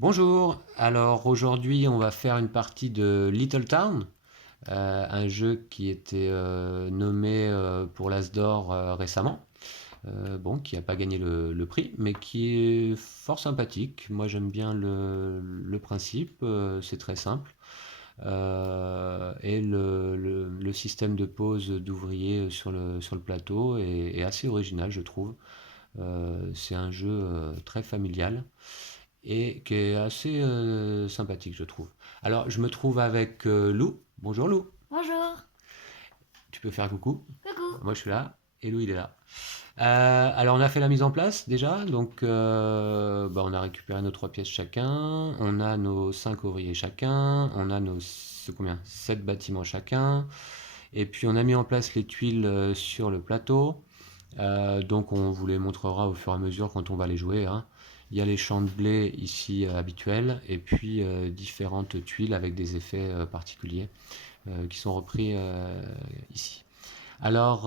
Bonjour, alors aujourd'hui on va faire une partie de Little Town, un jeu qui était nommé pour l'As d'Or récemment, bon, qui n'a pas gagné le prix, mais qui est fort sympathique. Moi j'aime bien le principe, c'est très simple. Et le système de pose d'ouvriers sur le plateau est assez original, je trouve. C'est un jeu très familial et qui est assez sympathique, je trouve. Alors, je me trouve avec Lou. Bonjour Lou. Bonjour. Tu peux faire coucou. Coucou. Moi, je suis là et Lou, il est là. Alors, on a fait la mise en place déjà. Donc, on a récupéré nos trois pièces chacun. On a nos cinq ouvriers chacun. On a nos c'est combien? 7 bâtiments chacun. Et puis, on a mis en place les tuiles sur le plateau. Donc on vous les montrera au fur et à mesure quand on va les jouer, hein. Il y a les champs de blé ici habituels et puis différentes tuiles avec des effets particuliers qui sont repris ici. Alors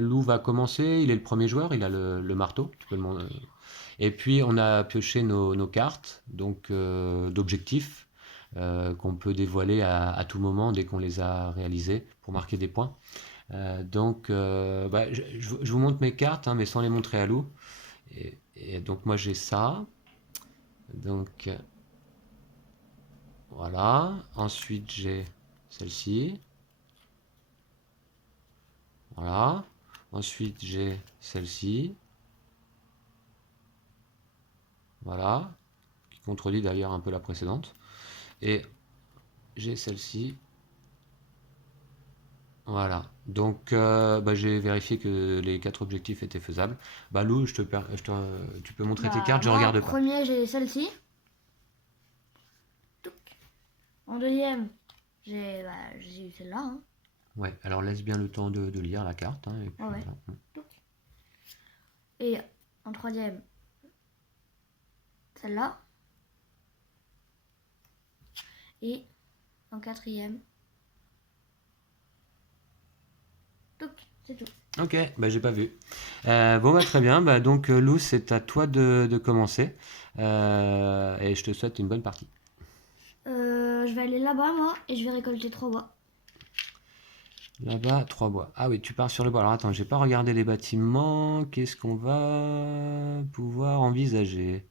Lou va commencer, il est le premier joueur, il a le marteau, tu peux et puis on a pioché nos cartes donc d'objectifs qu'on peut dévoiler à tout moment dès qu'on les a réalisés pour marquer des points. Je vous montre mes cartes, hein, mais sans les montrer à Lou. Et donc moi j'ai ça. Donc voilà. Ensuite j'ai celle-ci. Voilà. Ensuite j'ai celle-ci. Voilà. Qui contredit d'ailleurs un peu la précédente. Et j'ai celle-ci. Voilà. Donc j'ai vérifié que les quatre objectifs étaient faisables. Bah Lou, tu peux montrer tes Bah cartes, je moi en regarde pas. premier j'ai celle-ci. Touc. En deuxième j'ai eu celle-là, hein. Ouais, alors laisse bien le temps de lire la carte, hein, et Ouais, puis ouais. voilà. Touc. Et en troisième celle-là. Et en quatrième. Touc. C'est tout. Ok, bah j'ai pas vu. Bon bah très bien, bah donc Lou, c'est à toi de commencer. Et je te souhaite une bonne partie. Je vais aller là-bas moi et je vais récolter 3 bois. Là-bas, trois bois. Ah oui, tu pars sur le bois. Alors attends, j'ai pas regardé les bâtiments. Qu'est-ce qu'on va pouvoir envisager?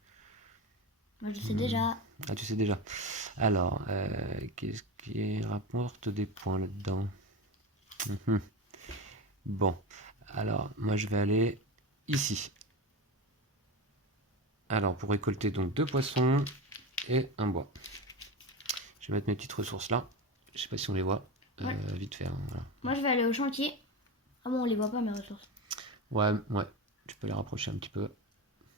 Moi je sais Hmm. déjà. Ah, tu sais déjà. Alors, qu'est-ce qui rapporte des points là-dedans? Mhm. Bon, alors moi je vais aller ici. Alors pour récolter donc deux poissons et un bois. Je vais mettre mes petites ressources là. Je sais pas si on les voit. Moi, Vite fait, hein, voilà. moi je vais aller au chantier. Ah bon on les voit pas mes ressources. Ouais, ouais. Tu peux les rapprocher un petit peu.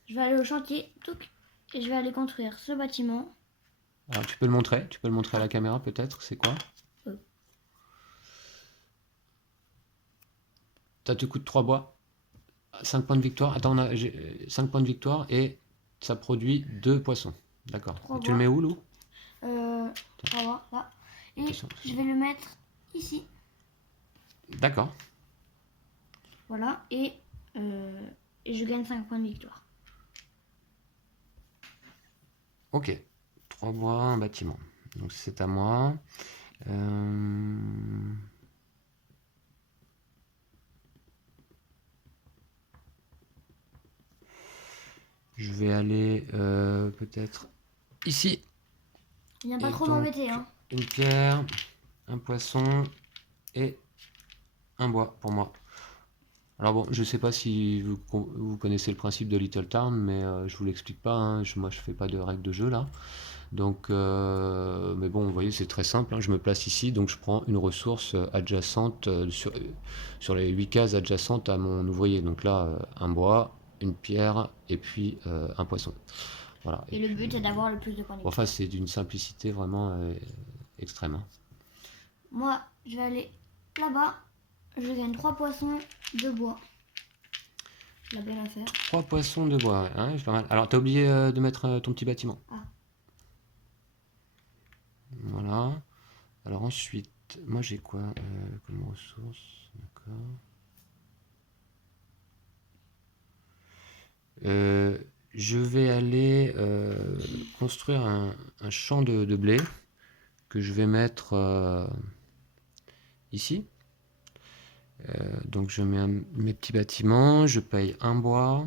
Je vais aller au chantier. Touc. Et je vais aller construire ce bâtiment. Alors tu peux le montrer. Tu peux le montrer à Ah. la caméra peut-être. C'est quoi? euh, Ça te coûte 3 bois. 5 points de victoire. Attends, 5 points de victoire et ça produit 2 poissons. D'accord. trois Et tu le bois. mets où, Lou? Euh, voilà, là. Et Attention. je vais le mettre ici. D'accord. Voilà. Et je gagne 5 points de victoire. Ok. 3 bois, un bâtiment. Donc c'est à moi. Euh, Je vais aller peut-être ici. Viens pas Et trop donc m'embêter, hein. une pierre, un poisson et un bois pour moi. Alors bon, je sais pas si vous connaissez le principe de Little Town, mais je vous l'explique pas, hein. Moi je fais pas de règles de jeu là. Donc, mais bon, vous voyez, c'est très simple, hein. Je me place ici, donc je prends une ressource adjacente sur les 8 cases adjacentes à mon ouvrier. Donc là, un bois, une pierre et puis un poisson. Voilà. Et Et le puis, but est d'avoir le plus de points de bon, enfin, victoire. c'est d'une simplicité vraiment extrême, hein. Moi, je vais aller là-bas. Je gagne 3 poissons, 2 bois. La belle affaire. 3 poissons de bois, ouais, hein, c'est pas mal. Alors, t'as oublié de mettre ton petit bâtiment. Ah, Voilà. Alors ensuite, moi j'ai quoi comme ressource? D'accord. je vais aller construire un champ de blé que je vais mettre ici. Donc je mets mes petits bâtiments, je paye un bois.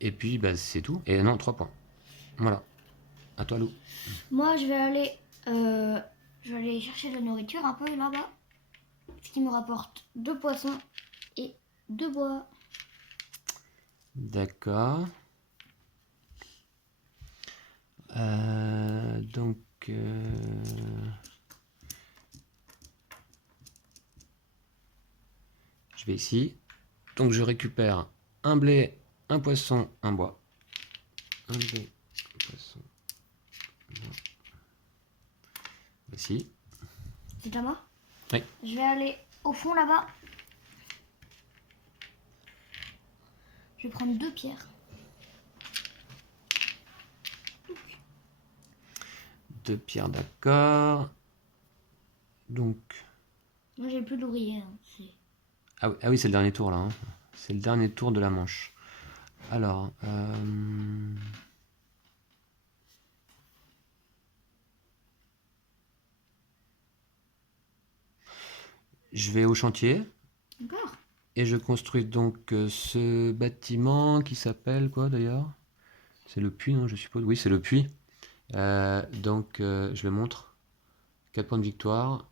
Et puis bah, c'est tout. Et non, 3 points. Voilà. À toi, Lou. Moi, je vais aller chercher de la nourriture un peu là-bas. Ce qui me rapporte 2 poissons et 2 bois. D'accord. Donc... je vais ici. Donc je récupère un blé, un poisson, un bois. Un blé, un poisson, un bois. Ici. C'est à moi? Oui. Je vais aller au fond là-bas. Je vais prendre 2 pierres. 2 pierres, d'accord. Donc... Moi, j'ai plus d'ouvriers. Ah oui, c'est le dernier tour là. Hein. C'est le dernier tour de la manche. Alors... je vais au chantier. D'accord. Et je construis donc ce bâtiment qui s'appelle quoi d'ailleurs? C'est le puits, non, je suppose? Oui, c'est le puits. Donc je le montre. 4 points de victoire,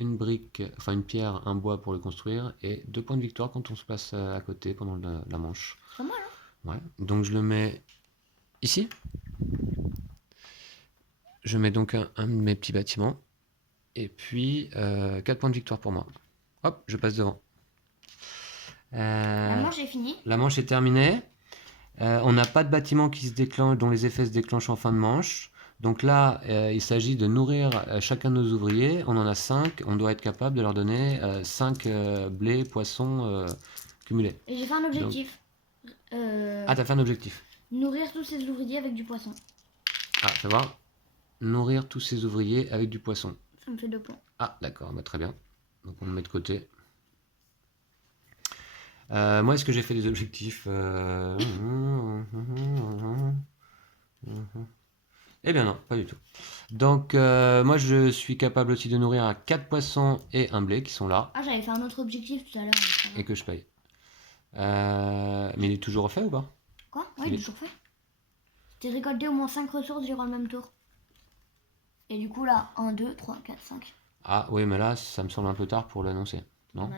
une brique, enfin une pierre, un bois pour le construire, et 2 points de victoire quand on se passe à côté pendant la manche. C'est pas mal, hein? Ouais. Donc je le mets ici. Je mets donc un de mes petits bâtiments. Et puis 4 points de victoire pour moi. Hop, je passe devant. La manche est finie. La manche est terminée. On n'a pas de bâtiment qui se déclenche, dont les effets se déclenchent en fin de manche. Donc là, il s'agit de nourrir chacun de nos ouvriers. On en a 5. On doit être capable de leur donner 5 blés, poissons cumulés. Et j'ai fait un objectif. Ah, t'as fait un objectif. Nourrir tous ces ouvriers avec du poisson. Ah, ça va. Nourrir tous ces ouvriers avec du poisson. Ça me fait 2 points. Ah, d'accord, bah, très bien. Donc on le met de côté. Moi, est-ce que j'ai fait des objectifs Eh bien non, pas du tout. Donc moi je suis capable aussi de nourrir à 4 poissons et un blé qui sont là Ah, j'avais fait un autre objectif tout à l'heure. et que je paye. Mais il est toujours fait ou pas? Quoi? Oui, il est toujours fait. C'était récolté au moins 5 ressources durant le même tour. Et du coup là, 1, 2, 3, 4, 5. Ah oui, mais là ça me semble un peu tard pour l'annoncer. Non?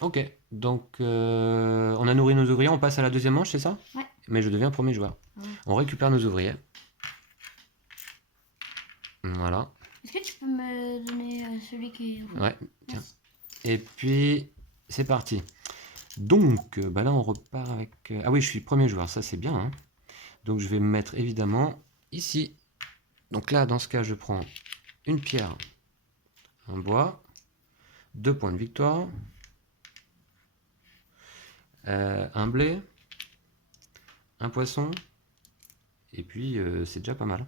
Ok, donc on a nourri nos ouvriers, on passe à la deuxième manche, c'est ça? Ouais. Mais je deviens premier joueur. Ouais. On récupère nos ouvriers. Voilà. Est-ce que tu peux me donner celui qui est... Ouais, tiens. Merci. Et puis, c'est parti. Donc, bah là, on repart avec... Ah oui, je suis premier joueur, ça c'est bien. Hein. Donc, je vais me mettre évidemment ici. Donc là, dans ce cas, je prends une pierre, un bois, 2 points de victoire, un blé, un poisson, et puis c'est déjà pas mal.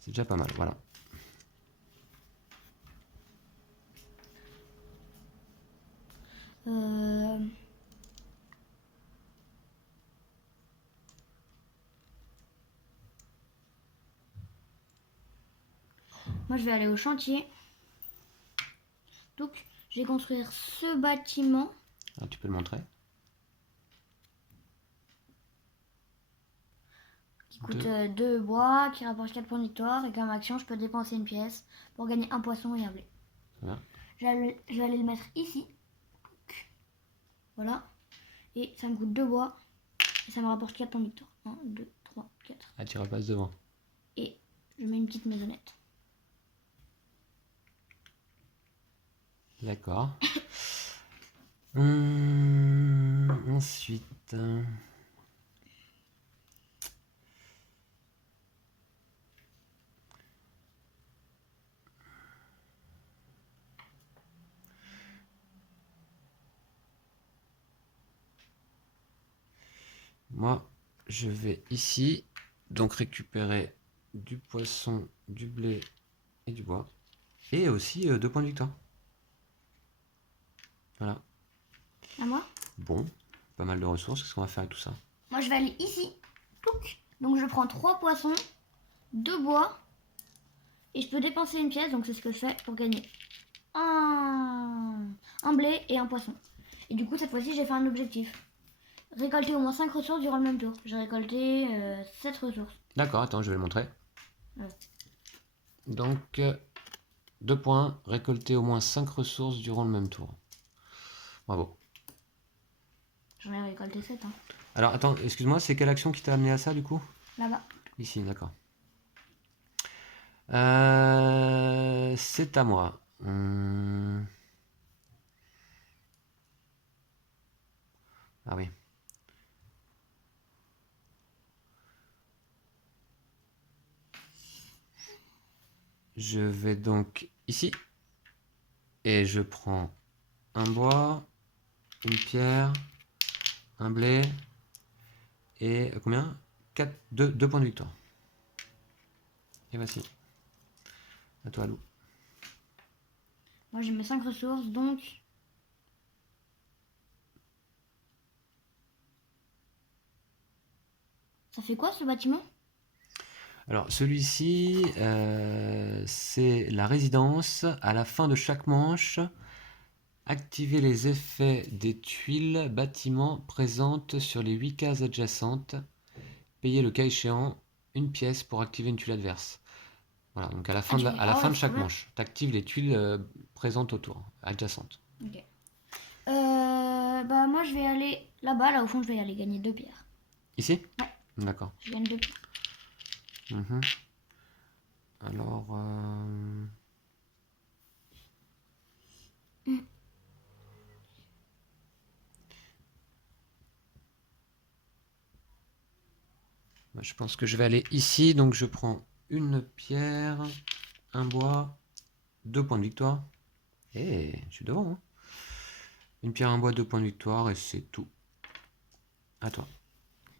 C'est déjà pas mal, voilà. Moi, je vais aller au chantier. Donc, je vais construire ce bâtiment. Ah, tu peux le montrer. Qui coûte 2 bois, qui rapporte 4 points de victoire. Et comme action, je peux dépenser une pièce pour gagner un poisson et un blé. Voilà. Je vais aller le mettre ici. Voilà. Et ça me coûte 2 bois. Et ça me rapporte 4 points de victoire. 1, 2, 3, 4. Ah, tu repasses devant. Et je mets une petite maisonnette. D'accord. Ensuite... moi, je vais ici, donc récupérer du poisson, du blé et du bois. Et aussi 2 points de victoire. Voilà. À moi. Bon, pas mal de ressources. Qu'est-ce qu'on va faire avec tout ça? Moi, je vais aller ici. Touc. Donc, je prends 3 poissons, 2 bois. Et je peux dépenser une pièce. Donc, c'est ce que je fais pour gagner un blé et un poisson. Et du coup, cette fois-ci, j'ai fait un objectif. Récolter au moins 5 ressources durant le même tour. J'ai récolté 7 ressources. D'accord, attends, je vais le montrer. Ouais. Donc, 2 points, récolter au moins 5 ressources durant le même tour. Bravo. J'en ai récolté 7. Hein. Alors, attends, excuse-moi, c'est quelle action qui t'a amené à ça, du coup? Là-bas. Ici, d'accord. C'est à moi. Ah oui. Je vais donc ici. Et je prends un bois, une pierre, un blé. Et combien? 2 points de victoire. Et voici. À toi, Lou. Moi, j'ai mes 5 ressources, donc... Ça fait quoi, ce bâtiment? Alors, celui-ci, c'est la résidence. À la fin de chaque manche, activez les effets des tuiles bâtiments présentes sur les 8 cases adjacentes. Payez le cas échéant une pièce pour activer une tuile adverse. Voilà, donc à la fin, de chaque manche, tu actives les tuiles présentes autour, adjacentes. Ok. Bah moi je vais aller là-bas, là au fond je vais aller gagner 2 pierres. Ici? Ouais. D'accord. Je gagne 2 pierres. Alors... je pense que je vais aller ici, donc je prends une pierre, un bois, 2 points de victoire. Et je suis devant. Hein. Une pierre, un bois, 2 points de victoire, et c'est tout. À toi.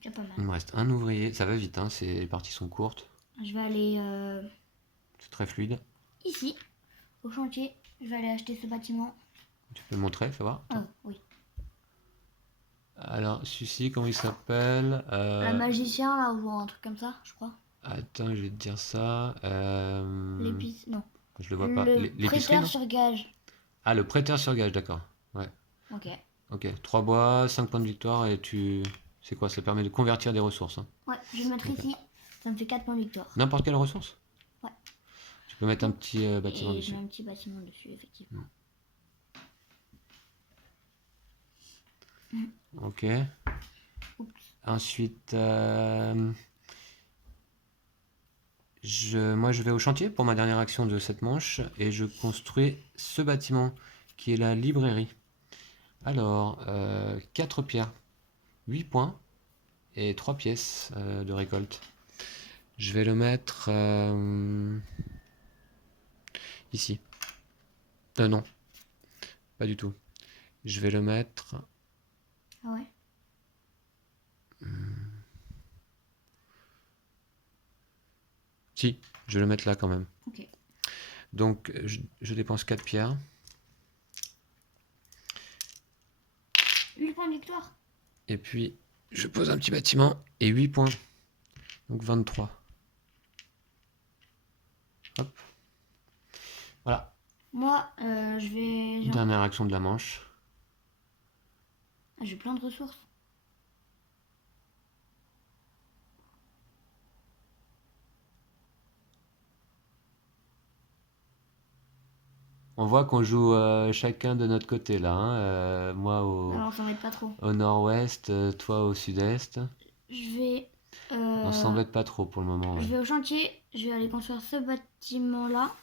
C'est pas mal. Il me reste un ouvrier. Ça va vite, hein, les parties sont courtes. Je vais aller c'est très fluide. Ici, au chantier. Je vais aller acheter ce bâtiment. Tu peux le montrer, fais voir. Oui. Alors, celui-ci, comment il s'appelle Le magicien, là, ou un truc comme ça, je crois. Attends, je vais te dire ça. L'épice, non. Je le vois pas. Le prêteur sur gage. Ah, le prêteur sur gage, d'accord. Ouais. Ok. Ok, 3 bois, 5 points de victoire et tu... C'est quoi? Ça permet de convertir des ressources. Hein. Ouais, je vais le mettre ici. Ça me fait 4 points de victoire. N'importe quelle ressource? Ouais. Tu peux mettre un petit bâtiment et dessus. Je mets un petit bâtiment dessus, effectivement. Ok. Oups. Ensuite, moi je vais au chantier pour ma dernière action de cette manche et je construis ce bâtiment qui est la librairie. Alors, 4 pierres, 8 points et 3 pièces de récolte. Je vais le mettre ici. Non, pas du tout. Je vais le mettre... Ah ouais. Si, je vais le mettre là quand même. Ok. Donc, je dépense 4 pierres. 8 points de victoire. Et puis, je pose un petit bâtiment et 8 points. Donc 23. Hop. Voilà. Moi, je vais... Dernière action de la manche. Ah, j'ai plein de ressources. On voit qu'on joue chacun de notre côté là. Hein. Moi Alors, ça m'aide pas trop. au nord-ouest, toi au sud-est. Je vais... On s'embête pas trop pour le moment. Ouais. Je vais au chantier. Je vais aller construire ce bâtiment-là.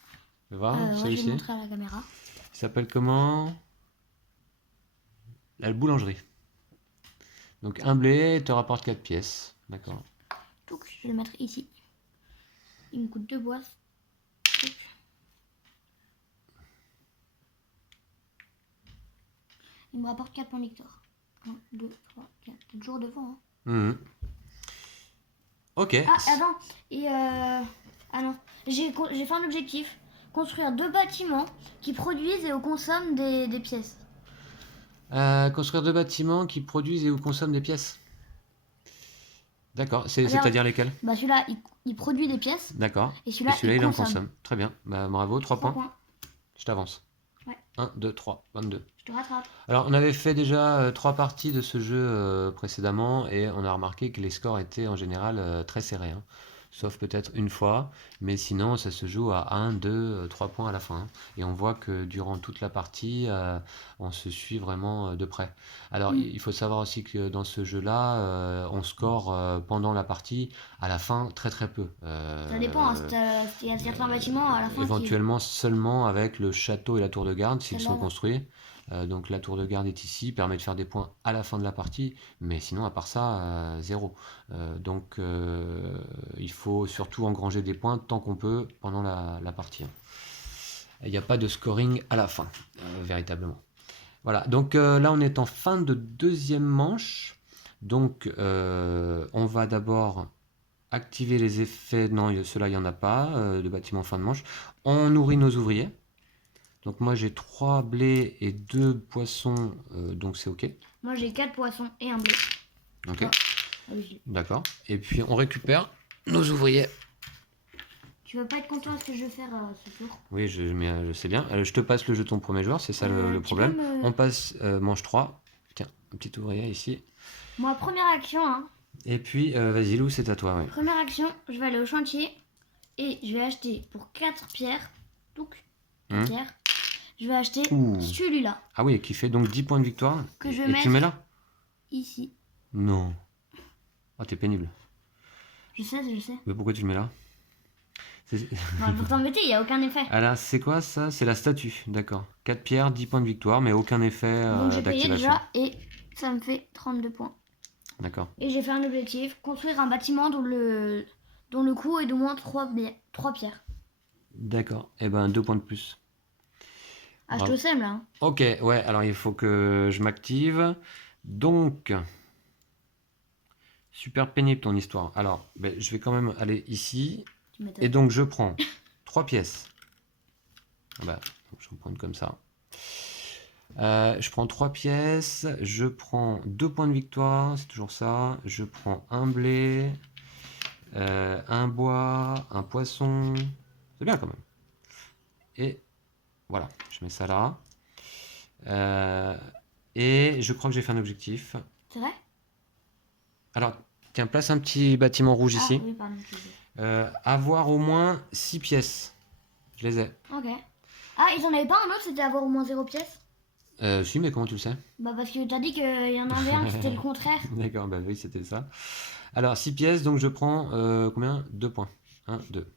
Tu vois, Ouais, je vais celui-ci. montrer à la caméra. Il s'appelle comment? La boulangerie. Donc un blé te rapporte 4 pièces. D'accord. Donc, je vais le mettre ici. Il me coûte 2 bois. Il me rapporte 4 points de victoire. 1, 2, 3, 4. T'es toujours devant, hein. Ok. Ah, attends. Et ah non. J'ai fait un objectif. Construire 2 bâtiments qui produisent et consomment des pièces. Construire 2 bâtiments qui produisent et ou consomment des pièces. D'accord, Regarde. c'est-à-dire lesquels? Bah celui-là, il produit des pièces. D'accord. Et Et celui-là, celui-là, il il en consomme. consomme. Très bien. Bah, bravo, 3 3 points. points. Je t'avance. Ouais. 1, 2, 3, 22. Je te rattrape. Alors, on avait fait déjà 3 parties de ce jeu précédemment et on a remarqué que les scores étaient en général très serrés, hein. Sauf peut-être une fois, mais sinon ça se joue à 1, 2, 3 points à la fin, hein. Et on voit que durant toute la partie, on se suit vraiment de près. Alors, il faut savoir aussi que dans ce jeu-là, on score pendant la partie, à la fin, très très peu. Ça dépend, hein, il y a certains bâtiments à la fin qui... Éventuellement seulement avec le château et la tour de garde s'ils Celle-là, sont là. construits. Donc la tour de garde est ici, permet de faire des points à la fin de la partie, mais sinon à part ça, zéro. Donc il faut surtout engranger des points tant qu'on peut pendant la partie, hein. Il n'y a pas de scoring à la fin, véritablement. Voilà, donc là on est en fin de deuxième manche. Donc on va d'abord activer les effets. Non, ceux-là il n'y en a pas, de bâtiment fin de manche. On nourrit nos ouvriers. Donc moi j'ai 3 blés et 2 poissons, donc c'est ok. Moi j'ai 4 poissons et un blé. Ok, Ah, oui. d'accord. Et puis on récupère nos ouvriers. Tu vas pas être content de ce que je vais faire ce tour. Oui, mais, je sais bien. Je te passe le jeton premier joueur, c'est ça le tu problème. peux me- On passe manche 3. Tiens, un petit ouvrier ici. Moi, première action, hein. Et puis, vas-y Lou, c'est à toi. Ouais. Première action, je vais aller au chantier et je vais acheter pour 4 pierres. Donc, 4 pierres. Je vais acheter Ouh. celui-là. Ah oui, qui fait donc 10 points de victoire. Que je vais et tu mettre le mets là? ici. Non. Ah, t'es pénible. Je sais. Mais pourquoi tu le mets là? Bon, pour t'embêter, il n'y a aucun effet. Ah là, c'est quoi ça? C'est la statue, d'accord. 4 pierres, 10 points de victoire, mais aucun effet Donc j'ai payé d'activation. déjà et ça me fait 32 points. D'accord. Et j'ai fait un objectif, construire un bâtiment dont le coût est d'au moins 3 pierres. D'accord. Eh ben, 2 points de plus. Ah, je te sème là. Hein. Ok, ouais, alors il faut que je m'active. Donc, super pénible ton histoire. Alors, ben, je vais quand même aller ici. Et donc, je prends 3 pièces. Ah bah, je vais en prendre comme ça. Je prends 3 pièces. Je prends 2 points de victoire. C'est toujours ça. Je prends un blé, un bois, un poisson. C'est bien quand même. Et voilà, je mets ça là. Et je crois que j'ai fait un objectif. C'est vrai? Alors, tiens, place un petit bâtiment rouge ici. Oui, pardon, Avoir au moins 6 pièces. Je les ai. Ok. Ah, ils en avaient pas un autre, c'était avoir au moins 0 pièce? Si, mais comment tu le sais? Bah parce que t'as dit qu'il y en avait un qui c'était le contraire. D'accord, bah oui, c'était ça. Alors, 6 pièces, donc je prends combien? 2 points. 1, 2.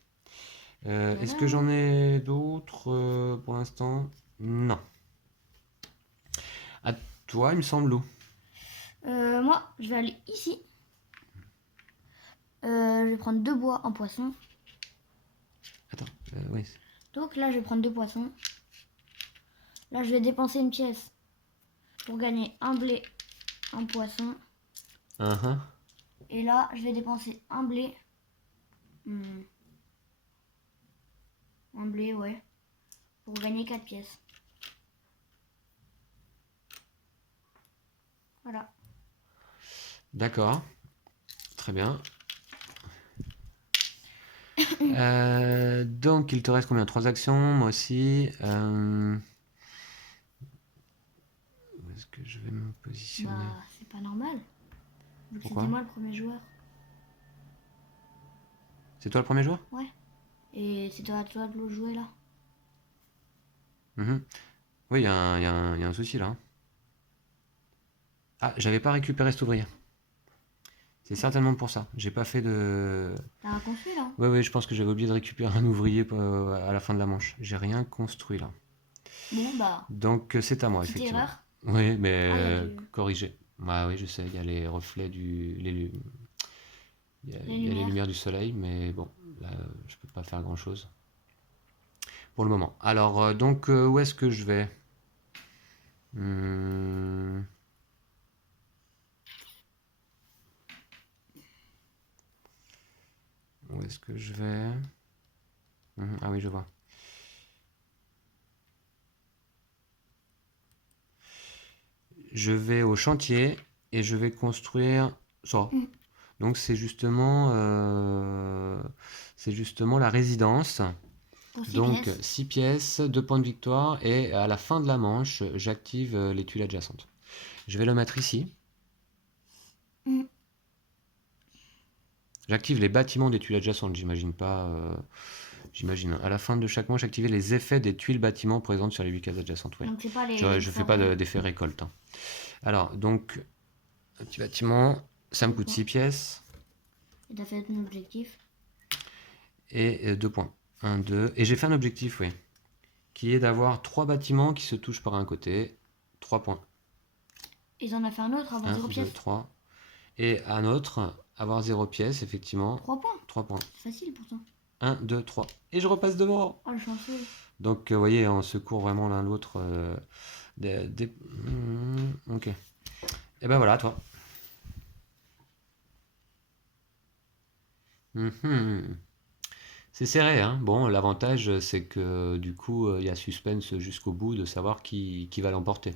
Est-ce que j'en ai d'autres pour l'instant? Non. À toi, il me semble, Lou. Moi, je vais aller ici. Je vais prendre 2 bois en poisson. Attends, oui. Donc là, je vais prendre 2 poissons. Là, je vais dépenser une pièce pour gagner un blé, un poisson. Uh-huh. Et là, je vais dépenser un blé. Un blé, ouais. Pour gagner 4 pièces. Voilà. D'accord. Très bien. Donc, il te reste combien? 3 actions, moi aussi. Où est-ce que je vais me positionner? Bah, c'est pas normal. Vu que Pourquoi? c'était moi le premier joueur. C'est toi le premier joueur? Ouais. Et c'est à toi de le jouer là. Oui, il y a un souci là. Ah, j'avais pas récupéré cet ouvrier. C'est certainement pour ça. J'ai pas fait de... T'as rien construit là? Ouais, je pense que j'avais oublié de récupérer un ouvrier à la fin de la manche. J'ai rien construit là. Bon, bah. Donc c'est à moi, Petite effectivement. erreur. Oui, mais Ah, y a du- corrigé. Ouais, oui, je sais, il y a les reflets il y a les lumières. lumières du soleil, mais bon, là, je peux pas faire grand-chose pour le moment. Alors, donc, où est-ce que je vais? Où est-ce que je vais? Ah oui, je vois. je vais au chantier et je vais construire ça. Mm. Donc c'est justement la résidence. Pour 6 Donc pièces. 6 pièces, 2 points de victoire et à la fin de la manche, j'active les tuiles adjacentes. Je vais le mettre ici. Mm. J'active les bâtiments des tuiles adjacentes, j'imagine pas. J'imagine. À la fin de chaque manche, activer les effets des tuiles bâtiments présentes sur les 8 cases adjacentes. Ouais. Donc c'est pas Je fais pas forêts. d'effet récolte, hein. Alors, donc, un petit bâtiment, ça me coûte 6 pièces Et t'as fait ton objectif. et 2 points. 1, 2. Et j'ai fait un objectif, oui. Qui est d'avoir 3 bâtiments qui se touchent par un côté. 3 points. Et t'en as fait un autre avant 1, 0 2, pièces. 3. Et un autre, avoir 0 pièce, effectivement. 3 points. 3 points. C'est facile pourtant. 1, 2, 3. Et je repasse devant. Oh le chanceux. Donc, vous voyez, on se court vraiment l'un l'autre. Ok. Et ben voilà, toi. Mhm. C'est serré, hein. Bon, l'avantage, c'est que du coup, il y a suspense jusqu'au bout de savoir qui va l'emporter.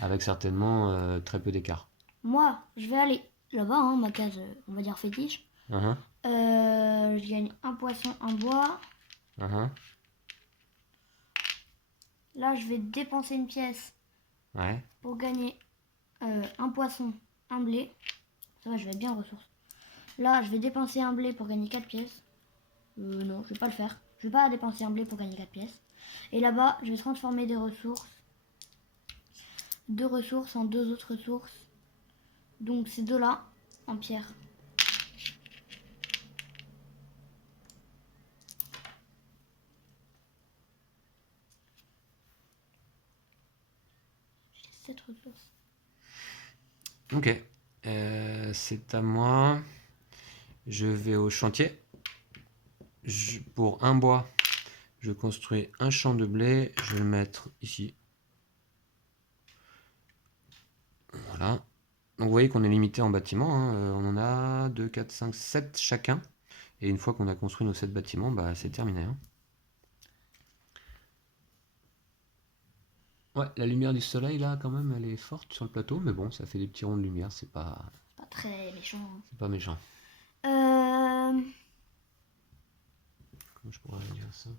Avec certainement très peu d'écart. Moi, je vais aller là-bas, hein, ma case, on va dire fétiche. Uhum, Je gagne un poisson, un bois. uhum. Là, je vais dépenser une pièce Ouais. pour gagner un poisson, un blé. Ça va, je vais être bien ressources. Là, je vais dépenser un blé pour gagner 4 pièces. Non, je vais pas le faire. Je vais pas dépenser un blé pour gagner 4 pièces. Et là-bas, je vais transformer des ressources. 2 ressources en 2 autres ressources. Donc ces deux-là en pierre. J'ai 7 ressources. Ok. C'est à moi. Je vais au chantier. Pour un bois, je construis un champ de blé. Je vais le mettre ici. Voilà. Donc vous voyez qu'on est limité en bâtiments, hein. On en a 2, 4, 5, 7 chacun. Et une fois qu'on a construit nos 7 bâtiments, bah, c'est terminé, hein. Ouais, la lumière du soleil là, quand même, elle est forte sur le plateau, mais bon, ça fait des petits ronds de lumière, Pas très méchant. Hein. c'est pas méchant. Euh... Comment je pourrais dire ça?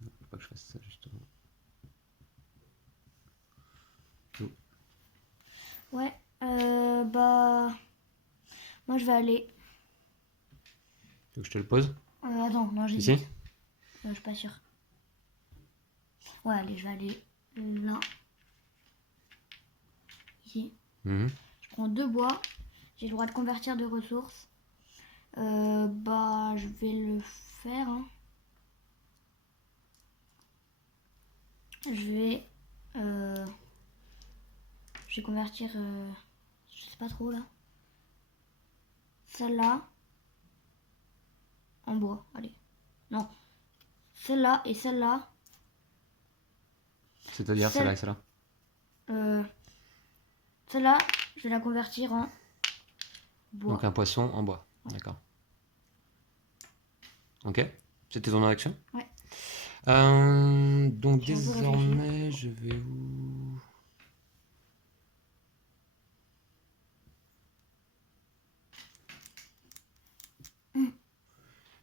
Non, faut pas que je fasse ça justement. Tout. Ouais. Bah... Moi, je vais aller... Tu veux que je te le pose? Attends, non, Ici? j'hésite. Je suis pas sûre. Ouais, allez, je vais aller là. Ici. Mhm. Je prends 2 bois. J'ai le droit de convertir de ressources. Bah, je vais le faire. Hein. Je vais convertir. Je sais pas trop là. Celle-là en bois. Allez. Non. Celle-là et celle-là. C'est-à-dire celle-là et celle-là. Euh, Celle-là, je vais la convertir en bois. Donc un poisson en bois. Ouais. D'accord. Ok. C'était ton action? Ouais. Donc J'ai un peu désormais, je vais où?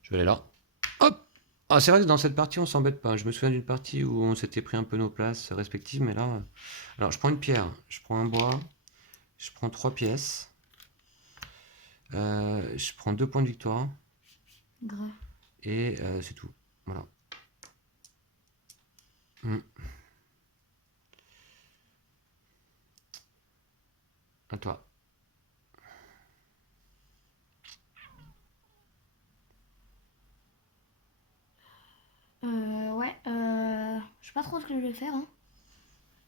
Je vais aller là. Hop! Ah, c'est vrai que dans cette partie, on s'embête pas. Je me souviens d'une partie où on s'était pris un peu nos places respectives, mais là... Alors, je prends une pierre, je prends un bois, je prends 3 pièces, je prends 2 points de victoire, Grave. et c'est tout. Voilà. Mm. À toi. Ouais. Je sais pas trop ce que je vais faire. Hein.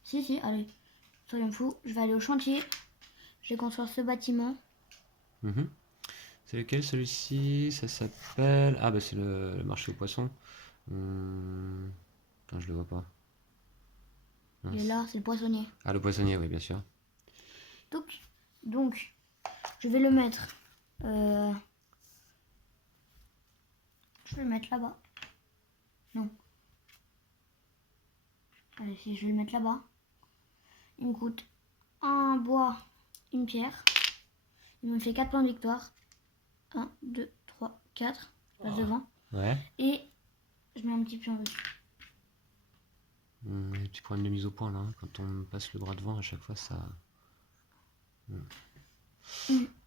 Si, allez. Soyons fous. Je vais aller au chantier. Je vais construire ce bâtiment. Mhm. C'est lequel celui-ci? Ça s'appelle... Ah bah c'est le marché aux poissons. Putain, je le vois pas. Il est Mince. là, c'est le poissonnier. Ah, le poissonnier, oui, bien sûr. Donc, je vais le mettre. Je vais le mettre là-bas. Non. Allez, si je vais le mettre là-bas. Il me coûte un bois, une pierre. Il me fait 4 points de victoire. 1, 2, 3, 4. Je passe devant. Ouais. Et je mets un petit pion dessus. Des petits problèmes de mise au point là, hein. Quand on passe le bras devant, à chaque fois ça.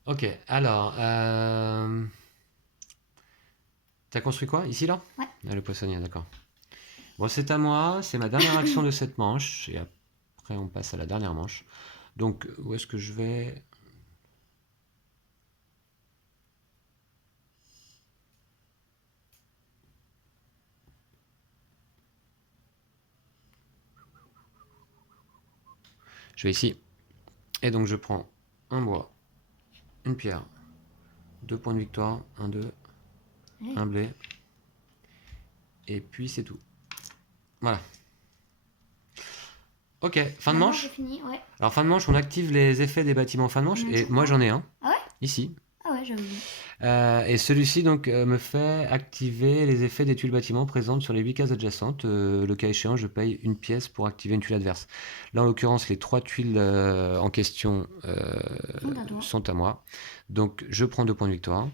Ok, alors. T'as construit quoi? Ici là? Ouais. Ah, le poissonnier, d'accord. Bon, c'est à moi, c'est ma dernière action de cette manche. Et après, on passe à la dernière manche. Donc, où est-ce que je vais? Je vais ici. Et donc, je prends un bois, une pierre, 2 points de victoire, 1, 2, Ouais. un blé. Et puis, c'est tout. Voilà. Ok, fin de Maintenant, manche. c'est fini, ouais. Alors, fin de manche, on active les effets des bâtiments fin de manche. On a Et toujours moi, pas. j'en ai un. Ah ouais? Ici. Ah ouais, j'avais vu. Et celui-ci donc me fait activer les effets des tuiles bâtiments présentes sur les 8 cases adjacentes. Le cas échéant, je paye une pièce pour activer une tuile adverse. Là, en l'occurrence, les 3 tuiles en question sont à moi. Donc, je prends 2 points de victoire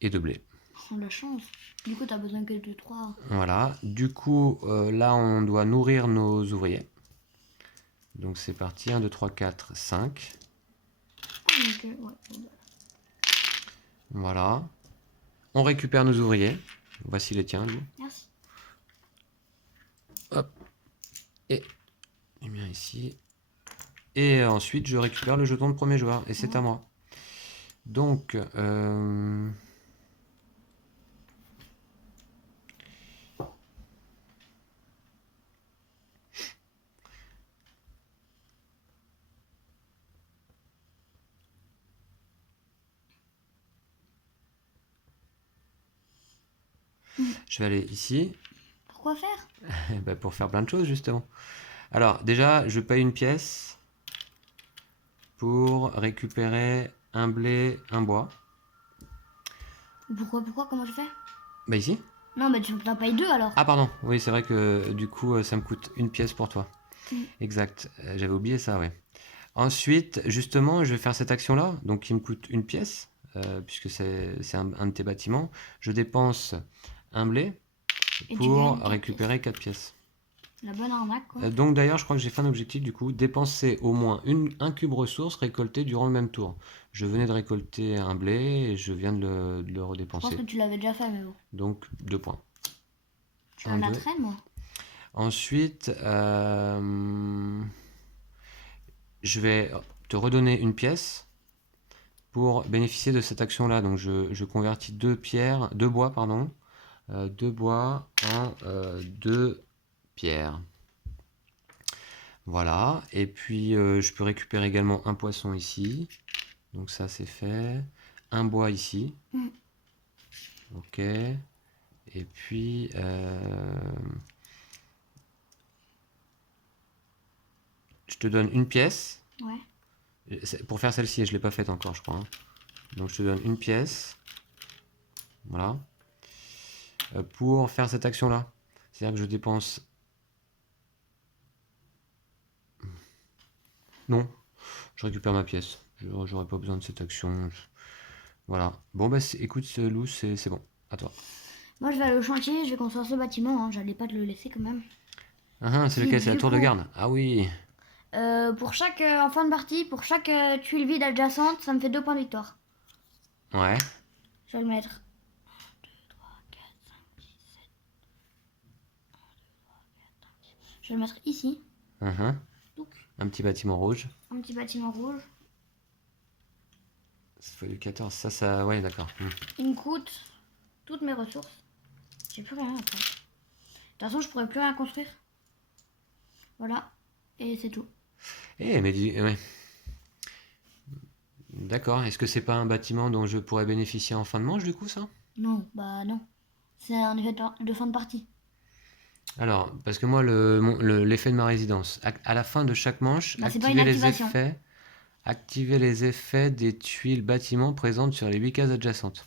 et 2 blés. On a de la chance. Du coup, t'as besoin que de 3. Voilà. Du coup, là, on doit nourrir nos ouvriers. Donc, c'est parti. 1, 2, 3, 4, 5. Ah, donc, ouais. Bon, bah. Voilà. On récupère nos ouvriers. Voici les tiens, Lou. Merci. Hop. Et les miens ici. Et ensuite, je récupère le jeton de premier joueur. Et c'est à moi. Donc, je vais aller ici. Pourquoi faire? Bah, pour faire plein de choses, justement. Alors, déjà, je paye une pièce pour récupérer un blé, un bois. Pourquoi? Comment tu fais? Bah, ici. Non, mais tu t'en payes 2 alors. Ah, pardon. Oui, c'est vrai que du coup, ça me coûte une pièce pour toi. Mm. Exact. J'avais oublié ça, ouais. Ensuite, justement, je vais faire cette action-là, donc qui me coûte une pièce, puisque c'est un de tes bâtiments. Je dépense un blé Et tu pour gagnes 4 récupérer 4 pièces. La bonne arnaque, quoi. Donc d'ailleurs, je crois que j'ai fait un objectif du coup, dépenser au moins un cube ressource récolté durant le même tour. Je venais de récolter un blé et je viens de le Je pense redépenser. que tu l'avais déjà fait, mais bon. Donc 2 points. Je Un, la deux. traîne, moi. Ensuite, je vais te redonner une pièce pour bénéficier de cette action-là. Donc je convertis deux bois, pardon, 2 bois en 2 pierres. Voilà, et puis je peux récupérer également un poisson ici. Donc ça c'est fait. Un bois ici. Mm. Ok. Et puis je te donne une pièce. Ouais. Pour faire celle-ci, je ne l'ai pas faite encore, je crois, hein. Donc je te donne une pièce. Voilà. Pour faire cette action-là. C'est-à-dire que je dépense. Non, je récupère ma pièce. J'aurais pas besoin de cette action. Voilà. Bon, bah écoute, Lou, c'est bon. À toi. Moi, je vais aller au chantier, je vais construire ce bâtiment. Hein. J'allais pas te le laisser quand même. Ah, c'est Qui, lequel? C'est la du tour de coup, garde. Ah oui. Pour chaque, en fin de partie, pour chaque tuile vide adjacente, ça me fait 2 points de victoire. Ouais. Je vais le mettre. 1, 2, 3, 4, 5, 6, 7. 1, 2, 3, 4, 5, 6. Je vais le mettre ici. Donc, Un petit bâtiment rouge. un petit bâtiment rouge. Ça fait du 14. Ça, ouais, d'accord. Il me coûte toutes mes ressources. J'ai plus rien après. De toute façon, je pourrais plus rien construire. Voilà. Et c'est tout. Eh, mais ouais. D'accord. Est-ce que c'est pas un bâtiment dont je pourrais bénéficier en fin de manche, du coup, ça? Non, bah non. C'est un effet de fin de partie. Alors, parce que moi, l'effet de ma résidence, à la fin de chaque manche, Bah, c'est pas une activation. activer les effets des tuiles bâtiments présentes sur les 8 cases adjacentes.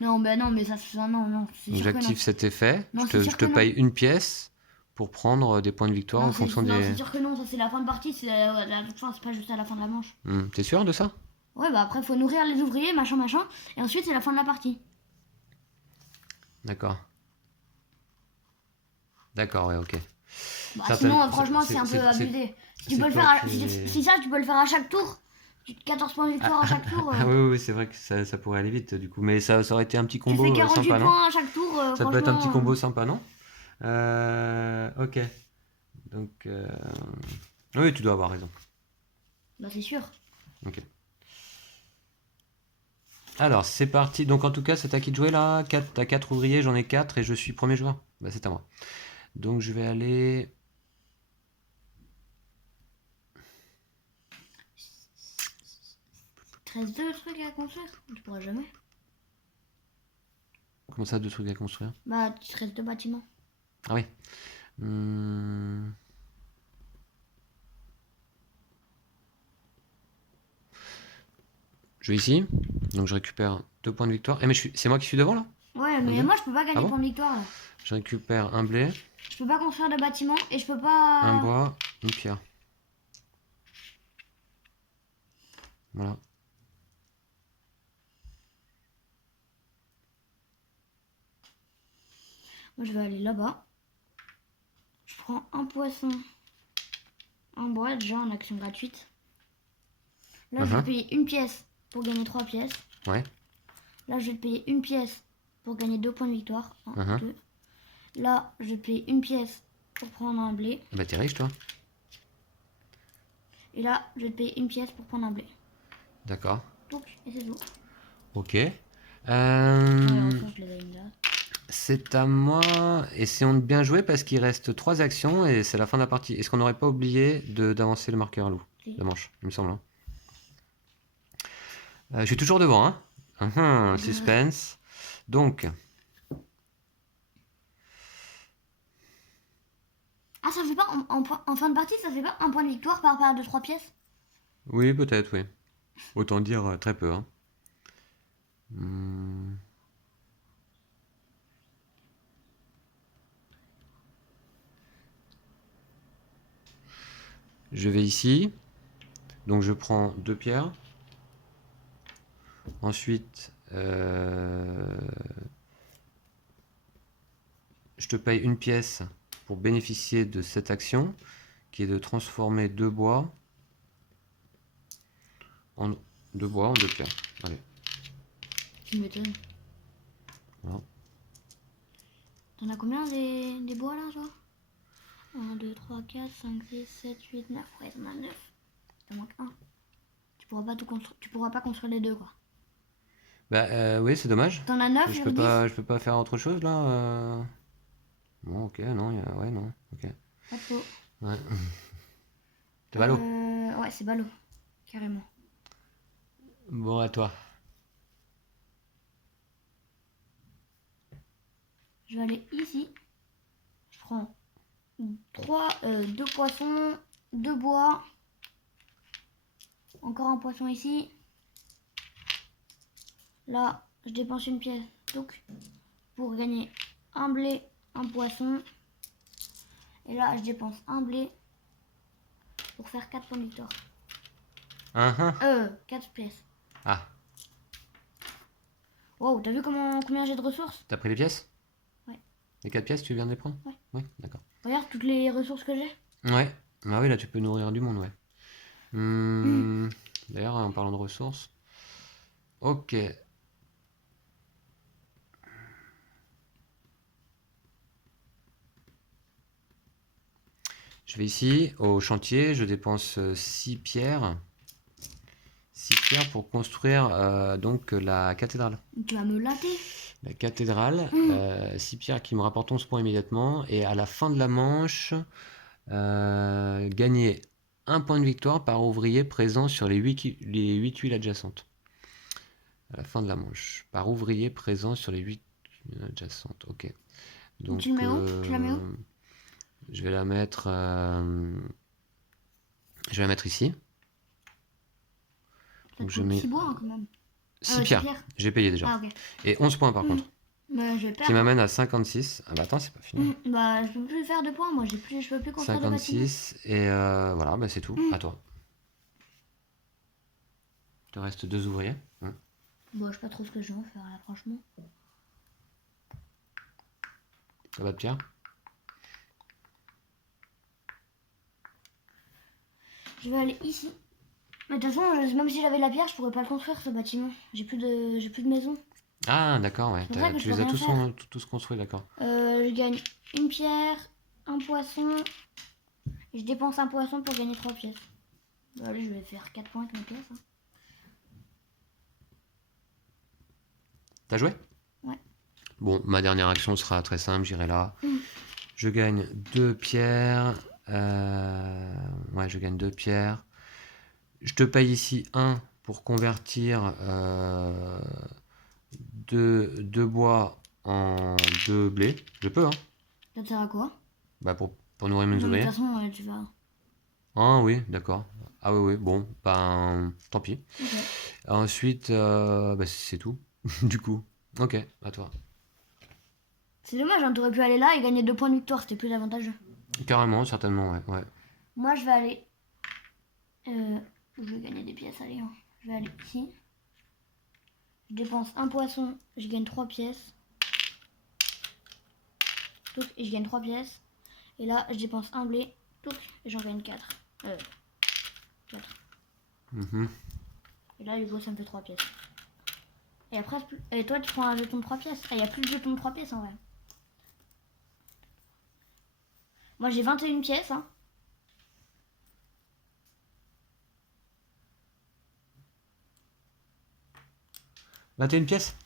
Non, bah non, mais ça, non, c'est Donc sûr que non. j'active cet effet, Non, je c'est sûr te que non. paye une pièce pour prendre des points de victoire Non, en fonction non, des... c'est sûr que non, ça c'est la fin de partie, c'est la toute fin, c'est pas juste à la fin de la manche. T'es sûr de ça? Ouais, bah après, faut nourrir les ouvriers, machin, machin, et ensuite c'est la fin de la partie. D'accord. D'accord, ouais, ok. Bah, Certaines- sinon, franchement, c'est un peu c'est- abusé. Si tu c'est peux le toi faire, qui- si ça, tu peux le faire à chaque tour. 14 points de victoire à chaque tour. Ah oui, oui, c'est vrai que ça pourrait aller vite du coup. Mais ça aurait été un petit Tu combo fais 48 sympa, non? points à chaque tour, Ça peut être un petit franchement. combo sympa, non? Ok. Donc, oui, tu dois avoir raison. Bah, c'est sûr. Ok. Alors, c'est parti. Donc, en tout cas, c'est à qui de jouer là? T'as 4 ouvriers, j'en ai 4 et je suis premier joueur. Bah, c'est à moi. Donc, je vais aller. Il te reste 2 trucs à construire. Tu pourras jamais. Comment ça, 2 trucs à construire? Bah, il te reste 2 bâtiments. Ah oui. Hmm. Je vais ici. Donc, je récupère 2 points de victoire. Eh, mais c'est moi qui suis devant là? Ouais, mais Ok. moi je peux pas gagner Ah bon points de victoire là. Je récupère un blé, Je peux pas construire de bâtiments et je peux un pas. bois, une pierre. Voilà. Moi je vais aller là-bas. Je prends un poisson, un bois déjà en action gratuite. Là je vais payer une pièce pour gagner 3 pièces. Ouais. Là je vais te payer une pièce pour gagner 2 points de victoire. 1, Mhm. 2. Là je vais te payer une pièce pour prendre un blé. Bah, t'es riche, toi. Et là je vais te payer une pièce pour prendre un blé. D'accord. Donc, et c'est tout. Ok. Ouais, je les ai mis là. C'est à moi. Essayons de bien jouer parce qu'il reste 3 actions et c'est la fin de la partie. Est-ce qu'on n'aurait pas oublié d'avancer le marqueur à loup? Si. La manche, il me semble. Hein. Je suis toujours devant, hein. Suspense. Donc, Ah, ça fait pas en fin de partie, ça fait pas un point de victoire par paire de 3 pièces? oui, peut-être, oui. Autant dire très peu, hein. Je vais ici. Donc, je prends 2 pierres. Ensuite, je te paye une pièce pour bénéficier de cette action qui est de transformer 2 bois en 2 pierres. Allez. Tu m'étonnes. Voilà. T'en as combien des bois là, toi? 1, 2, 3, 4, 5, 6, 7, 8, 9. Ouais, t'en as 9. T'en manque un. Tu pourras pas tout construire. Tu pourras pas construire les deux, quoi. Bah oui, c'est dommage. T'en as 9 Je sur peux 10? je peux pas faire autre chose là. Bon, ok, non, ouais, non, ok. Pas de faux. Ouais. C'est ballot. Ouais, c'est ballot. Carrément. Bon, à toi. Je vais aller ici. Je prends 2 poissons, 2 bois. Encore un poisson ici. Là, je dépense une pièce. Donc, pour gagner un blé, un poisson. Et là, je dépense un blé pour faire 4 points de victoire. 4 pièces. Ah, Wow, t'as vu combien j'ai de ressources? t'as pris les pièces? Ouais. Les 4 pièces, tu viens de les prendre? Ouais. Ouais, d'accord. Regarde toutes les ressources que j'ai. Ouais. Ah oui, là, tu peux nourrir du monde, ouais. D'ailleurs, en parlant de ressources. Ok. Je vais ici, au chantier, je dépense 6 pierres. 6 pierres pour construire donc la cathédrale. Tu vas me latter. La cathédrale, 6 pierres qui me rapportent 11 points immédiatement. Et à la fin de la manche, gagner un point de victoire par ouvrier présent sur les 8 huiles adjacentes. À la fin de la manche. Par ouvrier présent sur les 8 huiles adjacentes. Ok. Donc, Tu le mets où? Tu la mets où? je vais la mettre ici. Ça Donc te je coûte mets 6 bois hein, quand même. 6 pierres. pierres. J'ai payé déjà. Ah, ok. Et 11 points par contre. Mais je vais qui perdre. m'amène à 56. Ah bah attends, c'est pas fini. Bah, je peux plus faire de points, moi, je peux plus construire de bâtiments. 56, et voilà, bah c'est tout. À toi. Il te reste 2 ouvriers. Bon, je sais pas trop ce que je vais en faire, là, franchement. Ça va de pierre? Je vais aller ici. Mais de toute façon, même si j'avais la pierre, je pourrais pas le construire, ce bâtiment. J'ai plus de maison. Ah, d'accord, ouais. C'est pour ça que Tu je peux les as rien faire. tous construits, d'accord. Je gagne une pierre, un poisson. Et je dépense un poisson pour gagner 3 pièces. Bah, allez, je vais faire 4 points avec mes pièces. Hein. T'as joué? Ouais. Bon, ma dernière action sera très simple, j'irai là. Je gagne 2 pierres. Ouais, je gagne 2 pierres. Je te paye ici 1 pour convertir 2 bois en 2 blés. Je peux, hein? Ça te sert à quoi? Bah pour nourrir mes Non, mais de ouvriers. toute façon, tu vas. Ah oui, d'accord. Ah oui, oui, bon, ben tant pis. Ok. Ensuite, bah, c'est tout, du coup. Ok, à toi. C'est dommage, hein, t'aurais pu aller là et gagner 2 points de victoire, c'était plus avantageux. Carrément, certainement, ouais. Ouais. Moi, je vais aller. Je vais gagner des pièces, allez. Hein. Je vais aller ici. Je dépense un poisson, je gagne 3 pièces. Touc, et je gagne 3 pièces. Et là, je dépense un blé, touc, et j'en gagne 4. 4. Mhm. Et là, du coup, ça me fait 3 pièces. Et après, et toi, tu prends un jeton de 3 pièces. Ah, il y a plus de jetons de 3 pièces en vrai. Moi, j'ai 21 pièces. Hein. Une pièce.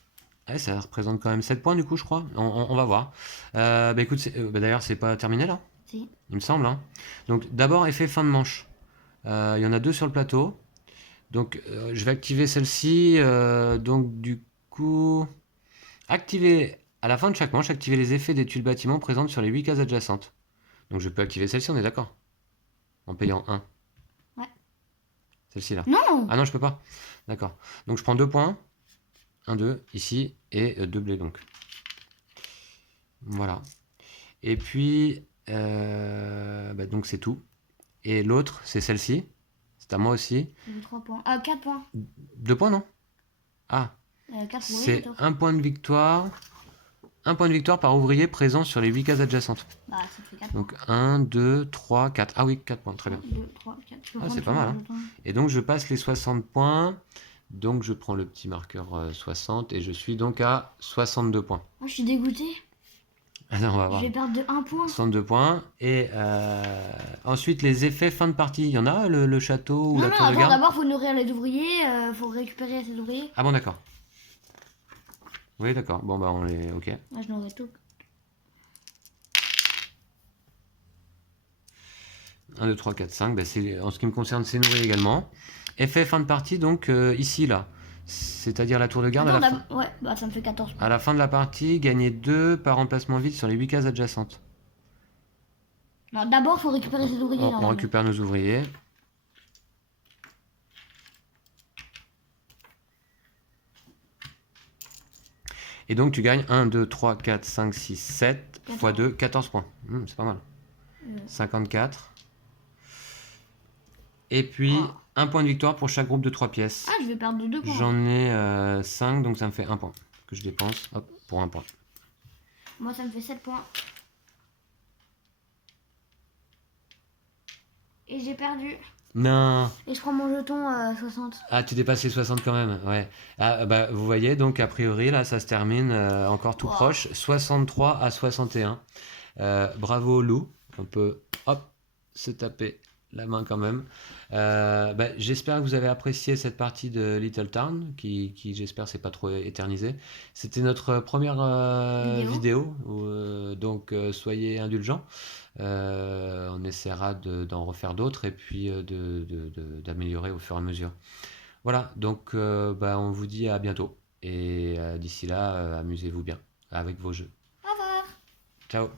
Ouais, ça représente quand même 7 points, du coup, je crois. On va voir. Bah écoute, d'ailleurs, c'est pas terminé là, Si. il me semble. Hein. Donc, d'abord, effet fin de manche. Il y en a 2 sur le plateau. Donc, je vais activer celle-ci. Donc, du coup, activer à la fin de chaque manche, activer les effets des tuiles bâtiments présentes sur les 8 cases adjacentes. Donc, je peux activer celle-ci, on est d'accord? En payant 1. Ouais. Celle-ci là. Non. Ah non, je peux pas. D'accord. Donc, je prends 2 points. 1, 2, ici, et 2 blés donc. Voilà. Et puis, bah, donc c'est tout. Et l'autre, c'est celle-ci. C'est à moi aussi. J'ai 3 points. Ah, 4 points. 2 points, non? Ah, 4 oui, c'est d'accord. un point de victoire. Un point de victoire par ouvrier présent sur les 8 cases adjacentes. Bah, ça te fait 4 Donc 1, 2, 3, 4. Ah oui, 4 points, très bien. 1, 2, 3, 4. Ah, c'est pas mal. Hein. Et donc je passe les 60 points. Donc je prends le petit marqueur 60 et je suis donc à 62 points. Oh, je suis dégoûté. Alors on va voir. Je vais perdre de 1 point. 62 points. Et ensuite, les effets fin de partie. Il y en a, le château ou Non, la non, tour de attends, garde? d'abord, faut nourrir les ouvriers. Faut récupérer ces ouvriers. Ah bon, d'accord. Oui, d'accord. Bon, bah, on les. Ok. Ah, je nourris tout. 1, 2, 3, 4, 5. Bah, en ce qui me concerne, c'est nourri également. Effet fin de partie, donc ici, là. C'est-à-dire la tour de garde. Attends, ouais, bah, ça me fait 14 points. À la fin de la partie, gagner 2 par emplacement vide sur les 8 cases adjacentes. Non, d'abord, faut récupérer ces ouvriers. On récupère nos ouvriers. Et donc tu gagnes 1, 2, 3, 4, 5, 6, 7 x 2, 14 points. C'est pas mal. 54. Et puis un point de victoire pour chaque groupe de 3 pièces. Ah, je vais perdre de 2 points. J'en ai 5, donc ça me fait 1 point que je dépense pour 1 point. Moi, ça me fait 7 points. Et j'ai perdu. Non. Et je prends mon jeton 60. Ah, tu dépasses les 60 quand même, ouais. Ah, bah, vous voyez, donc a priori, là, ça se termine encore tout proche. 63 à 61. Bravo, Lou. On peut, hop, se taper la main quand même. Bah, j'espère que vous avez apprécié cette partie de Little Town, qui j'espère, c'est pas trop éternisé. C'était notre première vidéo donc soyez indulgents. On essaiera d'en refaire d'autres et puis d'améliorer au fur et à mesure. Voilà, donc bah, on vous dit à bientôt. Et d'ici là, amusez-vous bien avec vos jeux. Au revoir. Ciao.